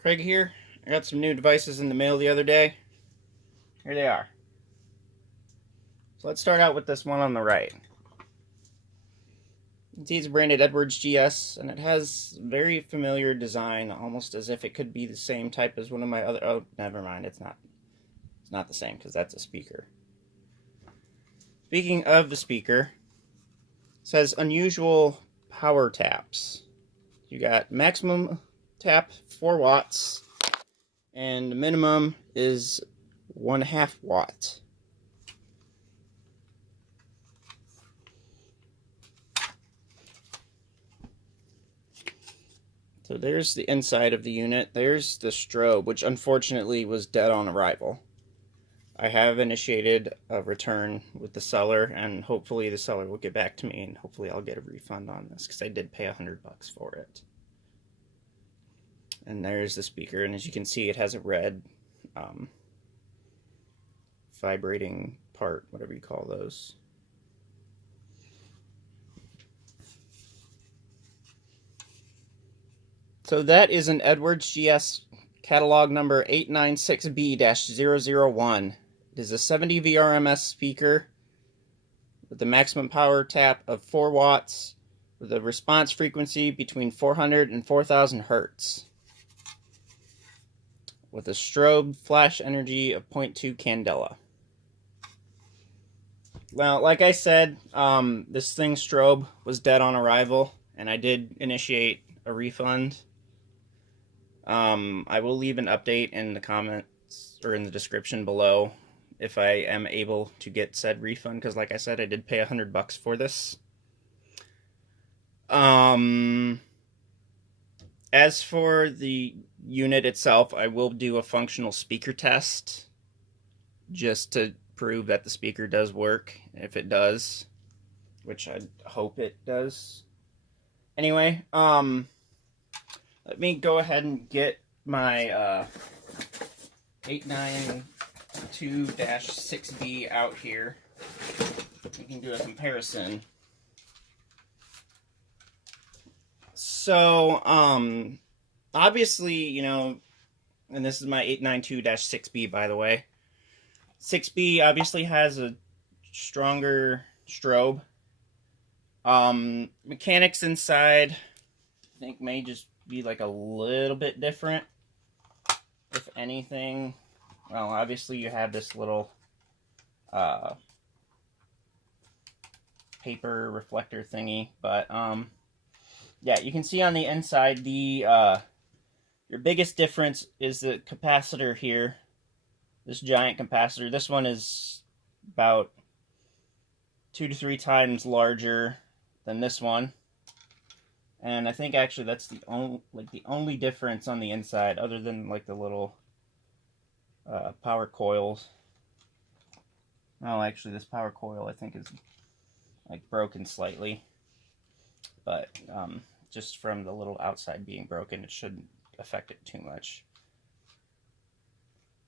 Craig here. I got some new devices in the mail the other day. Here they are. So let's start out with this one on the right. It's branded Edwards GS, and it has very familiar design, almost as if it could be the same type as one of my other... Oh, never mind, it's not. It's not the same, because that's a speaker. Speaking of the speaker, it says unusual power taps. You got maximum tap 4 watts, and the minimum is 1/2 watt. So there's the inside of the unit. There's the strobe, which unfortunately was dead on arrival. I have initiated a return with the seller, and hopefully the seller will get back to me, and hopefully I'll get a refund on this, because I did pay $100 for it. And there's the speaker, and as you can see, it has a red vibrating part, whatever you call those. So that is an Edwards GS catalog number 896B-001. It is a 70 VRMS speaker with a maximum power tap of 4 watts with a response frequency between 400 and 4000 hertz with a strobe flash energy of 0.2 candela. Well, like I said, this thing's strobe was dead on arrival, and I did initiate a refund. I will leave an update in the comments or in the description below if I am able to get said refund, because like I said, I did pay $100 for this. As for the unit itself, I will do a functional speaker test just to prove that the speaker does work, if it does, which I hope it does. Anyway, let me go ahead and get my 892-6B out here. We can do a comparison. So, obviously, you know, and this is my 892-6B, by the way. 6B obviously has a stronger strobe. Mechanics inside, I think, may just be like a little bit different, if anything. Well, obviously you have this little paper reflector thingy, but yeah, you can see on the inside the your biggest difference is the capacitor here. This giant capacitor. This one is about 2 to 3 times larger than this one. And I think actually that's the only difference on the inside, other than like the little power coils. No, actually this power coil I think is like broken slightly, but just from the little outside being broken, it shouldn't affect it too much.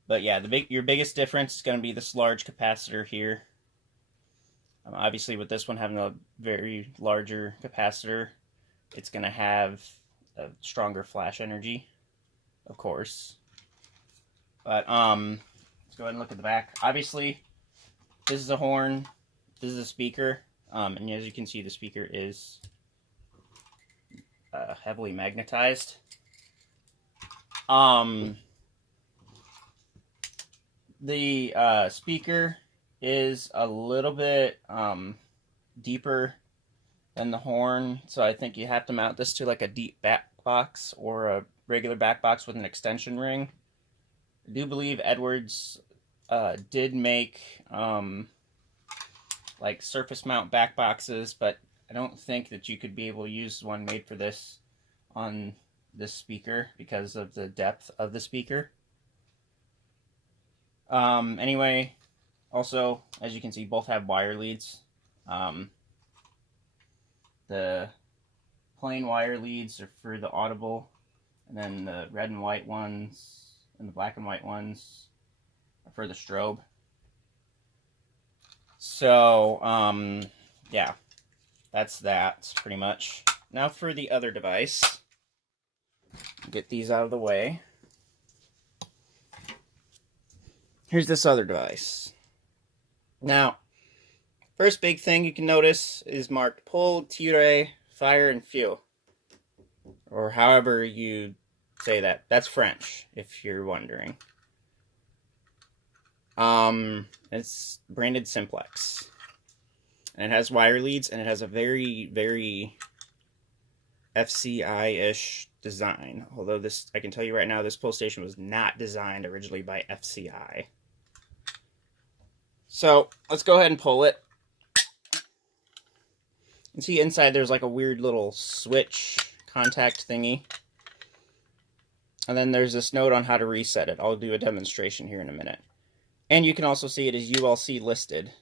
But yeah, your biggest difference is going to be this large capacitor here. Obviously with this one having a very larger capacitor, it's going to have a stronger flash energy, of course. But let's go ahead and look at the back. Obviously, this is a horn, this is a speaker, and as you can see, the speaker is heavily magnetized. The speaker is a little bit deeper than the horn, so I think you have to mount this to like a deep back box or a regular back box with an extension ring. I do believe Edwards did make like surface mount back boxes, but I don't think that you could be able to use one made for this on this speaker because of the depth of the speaker. Anyway, also, as you can see, both have wire leads. The plain wire leads are for the audible, and then the red and white ones and the black and white ones are for the strobe. So, yeah, that's that, pretty much. Now for the other device. Get these out of the way. here's this other device. Now, first big thing you can notice is marked pull, tire, fire, and fuel. Or however you say that. That's French, if you're wondering. It's branded Simplex. And it has wire leads, and it has a very, very FCI-ish design. Although this, I can tell you right now, this pull station was not designed originally by FCI. So, let's go ahead and pull it. You can see inside there's like a weird little switch contact thingy. And then there's this note on how to reset it. I'll do a demonstration here in a minute. And you can also see it is ULC listed.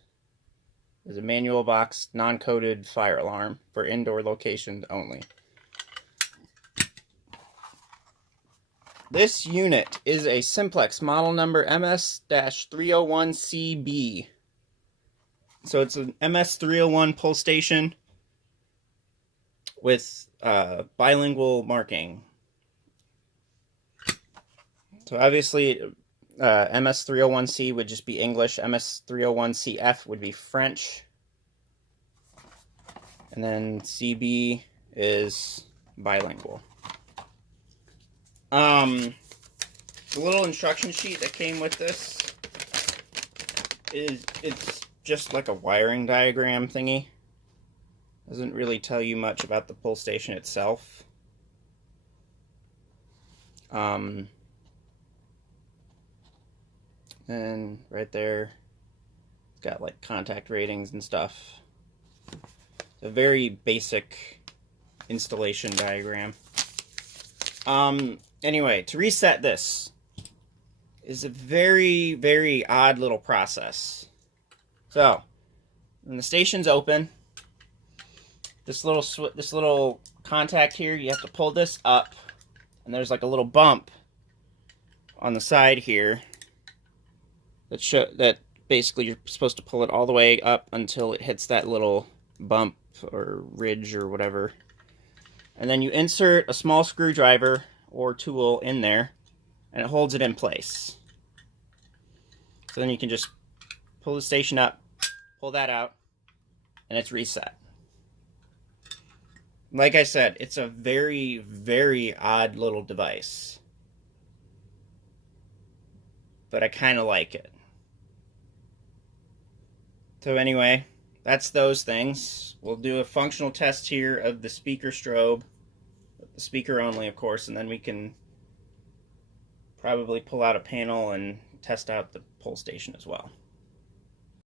There's a manual box, non-coded fire alarm for indoor locations only. This unit is a Simplex model number MS-301CB. So it's an MS-301 pull station with bilingual marking. So obviously MS-301C would just be English, MS-301CF would be French, and then CB is bilingual. The little instruction sheet that came with this it's just like a wiring diagram thingy. Doesn't really tell you much about the pull station itself. And right there, it's got like contact ratings and stuff. It's a very basic installation diagram. Anyway, to reset this is a very, very odd little process. So, when the station's open, this little contact here, you have to pull this up, and there's like a little bump on the side here that basically you're supposed to pull it all the way up until it hits that little bump or ridge or whatever. And then you insert a small screwdriver or tool in there, and it holds it in place. So then you can just pull the station up, pull that out, and it's reset. Like I said, it's a very, very odd little device. But I kind of like it. So anyway, that's those things. We'll do a functional test here of the speaker strobe. The speaker only, of course, and then we can probably pull out a panel and test out the pull station as well.